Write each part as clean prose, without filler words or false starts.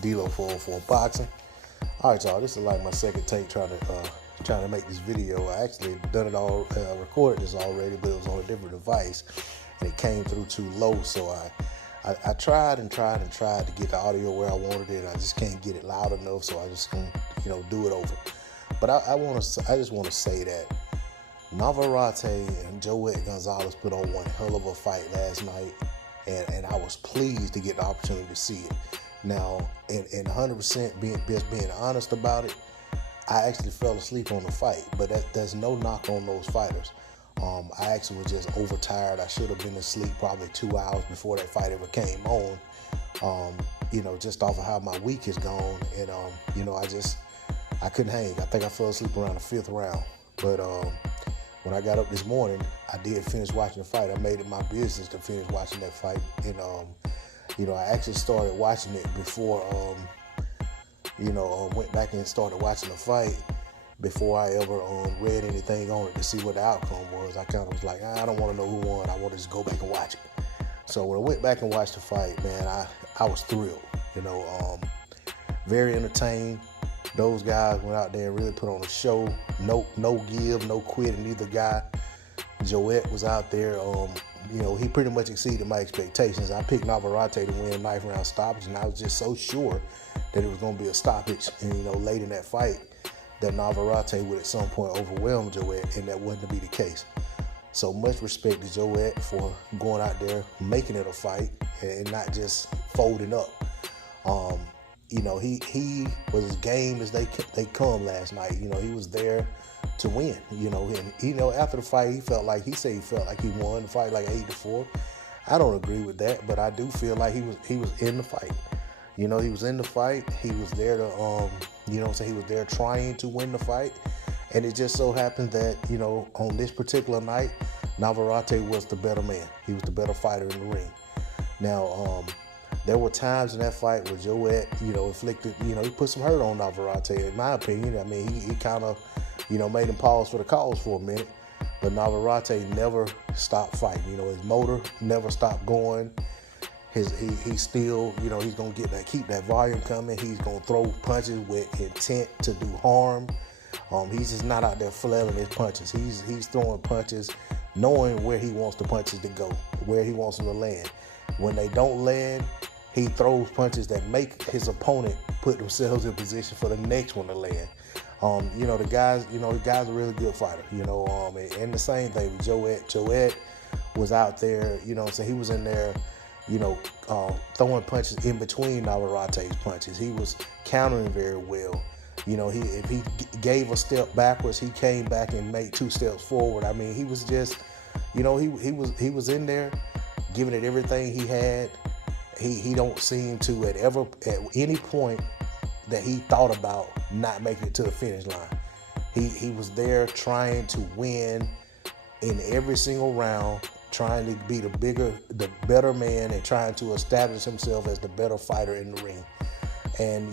D-Lo for boxing. All right, y'all. This is like my second take trying to make this video. I actually done it all, recorded this already, but it was on a different device, and it came through too low. So I tried to get the audio where I wanted it, and I just can't get it loud enough. So I just gonna do it over. But I just want to say that Navarrete and Joet Gonzalez put on one hell of a fight last night, and I was pleased to get the opportunity to see it. Now, and 100% being honest about it, I actually fell asleep on the fight, but there's no knock on those fighters. I actually was just overtired. I should have been asleep probably 2 hours before that fight ever came on. Just off of how my week is gone, and I couldn't hang. I think I fell asleep around the 5th round. But when I got up this morning, I did finish watching the fight. I made it my business to finish watching that fight, and I actually started watching it before, went back and started watching the fight before I ever read anything on it to see what the outcome was. I kind of was like, I don't want to know who won. I want to just go back and watch it. So when I went back and watched the fight, man, I was thrilled. Very entertained. Those guys went out there and really put on a show. No give, no quit in either guy. Joet was out there. He pretty much exceeded my expectations. I picked Navarrete to win a 9th round stoppage, and I was just so sure that it was going to be a stoppage. And late in that fight, that Navarrete would at some point overwhelm Joet, and that wasn't to be the case. So much respect to Joet for going out there, making it a fight, and not just folding up. He was as game as they come last night. He was there to win. And after the fight, he felt like he won the fight like 8-4. I don't agree with that, but I do feel like he was in the fight. He was in the fight. He was there to he was there trying to win the fight. And it just so happened that, on this particular night, Navarrete was the better man. He was the better fighter in the ring. Now, there were times in that fight where Joet, inflicted, he put some hurt on Navarrete, in my opinion. I mean, he kind of, made him pause for the cause for a minute. But Navarrete never stopped fighting. His motor never stopped going. He's still, he's going to keep that volume coming. He's going to throw punches with intent to do harm. He's just not out there flailing his punches. He's throwing punches knowing where he wants the punches to go, where he wants them to land. When they don't land, he throws punches that make his opponent put themselves in position for the next one to land. The guy's a really good fighter, and the same thing with Joet. Joet was out there, so he was in there, throwing punches in between Navarrete's punches. He was countering very well. If he gave a step backwards, he came back and made 2 steps forward. I mean, he was just, he was in there giving it everything he had. He don't seem to at any point that he thought about not making it to the finish line. He was there trying to win in every single round, trying to be the better man, and trying to establish himself as the better fighter in the ring. And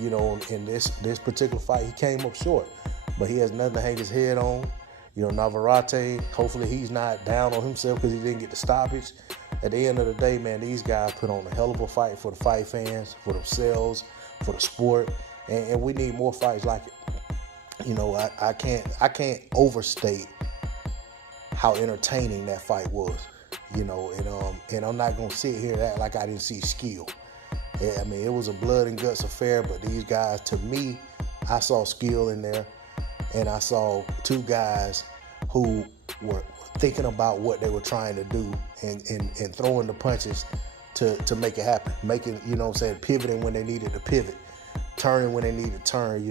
in this particular fight, he came up short, but he has nothing to hang his head on. Navarrete, hopefully he's not down on himself because he didn't get the stoppage. At the end of the day, man, these guys put on a hell of a fight for the fight fans, for themselves, for the sport, and we need more fights like it. I can't overstate how entertaining that fight was. And I'm not gonna sit here and act like I didn't see skill. I mean, it was a blood and guts affair, but these guys, to me, I saw skill in there, and I saw 2 guys who were thinking about what they were trying to do and throwing the punches to make it happen, making, pivoting when they needed to pivot, turning when they needed to turn,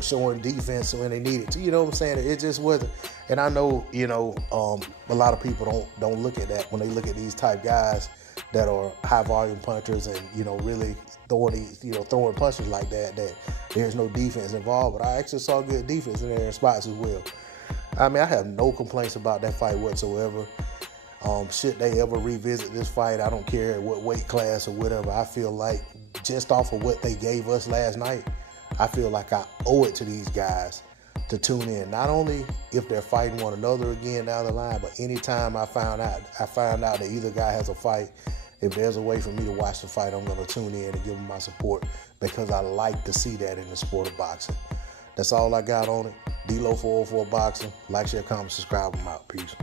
showing defense when they needed to, it just wasn't. And I know, a lot of people don't look at that when they look at these type guys that are high volume punchers and, really throwing punches like that there's no defense involved. But I actually saw good defense in there in spots as well. I mean, I have no complaints about that fight whatsoever. Should they ever revisit this fight, I don't care what weight class or whatever. I feel like just off of what they gave us last night, I feel like I owe it to these guys to tune in. Not only if they're fighting one another again down the line, but anytime I find out that either guy has a fight if there's a way for me to watch the fight, I'm going to tune in and give them my support because I like to see that in the sport of boxing. That's all I got on it. D-Lo 404 Boxing. Like, share, comment, subscribe. I'm out. Peace.